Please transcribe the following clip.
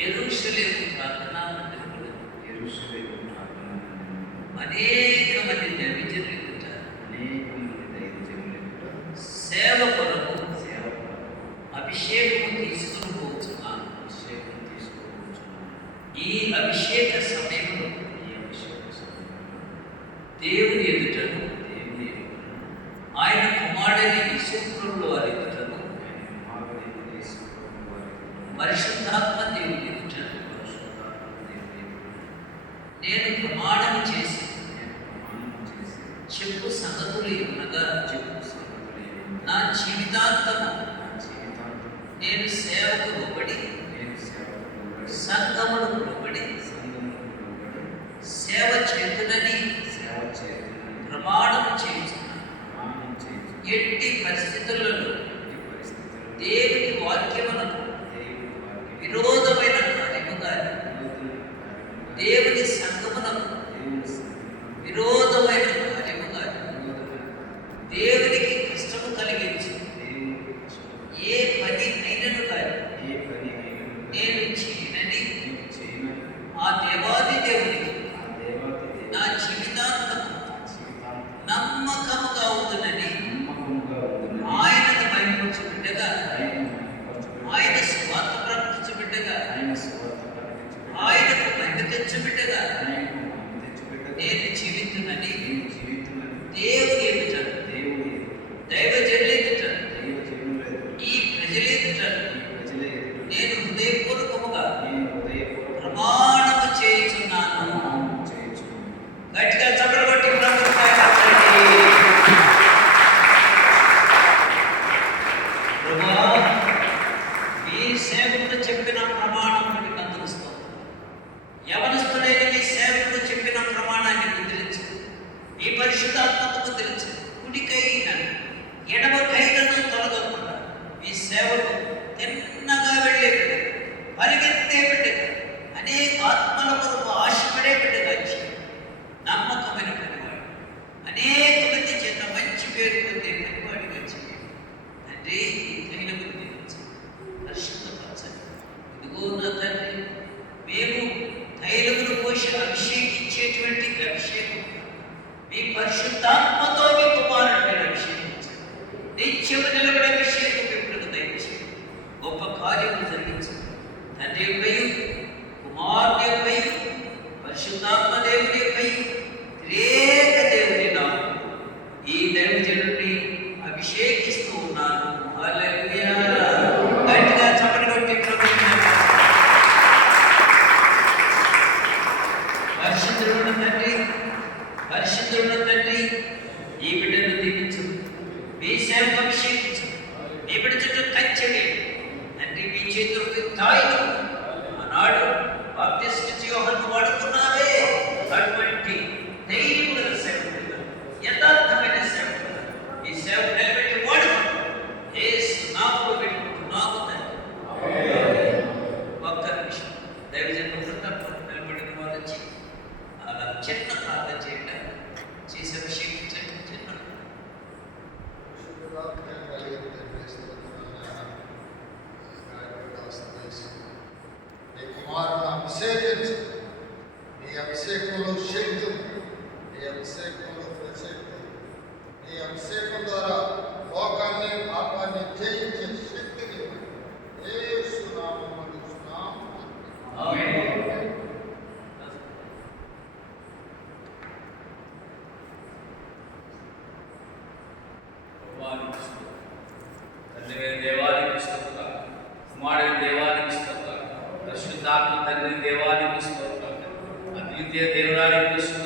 యెరూషలేము ప్రార్థనా మందిరములో యెరూషలేము ప్రార్థనా మందిరములో అనేక మంది దైవజనులు ఎదుట సేవ కొరకు అభిషేకము తీసుకుని పోతున్నాను. ఈ అభిషేక సమయంలో దేవుని ఎదుటను ఆయన కుమారుడైన యేసుక్రీస్తు వారి ఎదుటను పరిశుద్ధాత్మ దేవుని ఎదుటను నేను ప్రమాణం చేసి చెప్పు సంగతులు ఉన్నగా నా జీవితాంతము నేను సేవకు లోబడి సంఘమును లోబడి సేవ చేతునని ప్రమాణం చేస్తున్నాను. ఎట్టి పరిస్థితులలో దేవుని వాక్యమునకు విరోధమైన కార్యము కానీ దేవుని సంఘమునకు విరోధమైన కార్యము కానీ దేవునికి కష్టము కలిగించి ఏ పని అయినను కానీ నేను చేయనని ఆ దేవాది దేవునికి నా జీవితాంతం నమ్మకముగా అవుతుందని ఆయనను భయపరచుబిడ్డగా ఆయన స్వార్థ ప్రకటించబిడ్డగా ఆయనకు మహిమ తెచ్చబిడ్డగా నేను జీవితున్నని దేవుని ఎదుట దైవజనుల ఎదుట ఈ ప్రజల ఎదుట నేను హృదయపూర్వకముగా ప్రమాణము చేయుచున్నాను. గట్టిగా చప్పట్లు కొట్టి ప్రభువా, మీ సేవకుడు చెప్పిన ప్రమాణం మీకు అందరిస్తాం. యవనస్తుడైన మీ సేవకుడు చెప్పిన ప్రమాణాన్ని ముద్రించు, మీ పరిశుద్ధాత్మకు ముద్రించు. కుడికైన ఎడమకైనను తొలగకుండా మీ సేవకు తిన్నగా వెళ్ళే బిడ్డ, పరిగెత్తే బిడ్డ, అనేక ఆత్మల కొరకు ఆశపడే బిడ్డగా నమ్మకమైన పనివాడు, అనేక మంది చేత మంచి పేరు పొందే పనివాడిగా చేయండి తండ్రి. ఈ తైలము దీవించు, పరిశుద్ధపరచండి. ఇదిగో నా తండ్రి, మేము తైలమును పోసి అభిషేకించేటువంటి అభిషేకం మీ పరిశుద్ధాత్మతో మీ కుమారుడిని అభిషేకించండి. నిత్యము నిలబడే అభిషేకం ఎప్పుడు దయచేయండి. గొప్ప కార్యము జరిగించండి తండ్రి యొక్కయు కుమారుని యొక్కయు పరిశుద్ధాత్మ దేవుని యొక్కయు త్రియేక దేవుని నామమున ఈ దైవజనుడిని అభిషేకిస్తూ ఉన్నాను. హల్లెలూయా. గట్టిగా చప్పట్లు కొట్టి పరిశుద్ధుడున్న తండ్రి, పరిశుద్ధుడున్న తండ్రి, ఈ బిడ్డను దీవించు, మీ సేవకు అభిషేకించు, మీ బిడ్డ చుట్టూ కంచె తండ్రి. మీ చేతులకు తాయిలు ఆనాడు బాప్తిస్మిచ్చి యోహాను వాడుకున్నావే, అటువంటి ధైర్యం గల సేవకుడుగా, యథార్థమైన సేవకుడుగా ఈ సేవకు నిలబెట్టి వాడుకున్నావు. యేసు నామములో పెట్టుకుంటున్నాము తండ్రి. ఒక్క నిమిషం దైవజనులు కృతజ్ఞతలు నిలబడిన వారు వచ్చి అలా చిన్న ప్రార్థన చేయడం చేసి అభిషేకించండి. చిన్న నీ కుమారుని అభిషేకించు, నీ అభిషేకంలో శక్తి, నీ అభిషేకంలో ప్రశక్తి, నీ అభిషేకం ద్వారా లోకాన్ని పాపాన్ని జయించే శక్తిని యేసు నామములో అడుగుచున్నాము. ఆమేన్. తండ్రి దేవానికి స్తోత్రం, కుమారుని దేవానికి స్తోత్రం, పరిశుద్ధాత్మ తండ్రి దేవానికి స్తోత్రం, అద్వితీయ దేవుడానికి స్తోత్రం.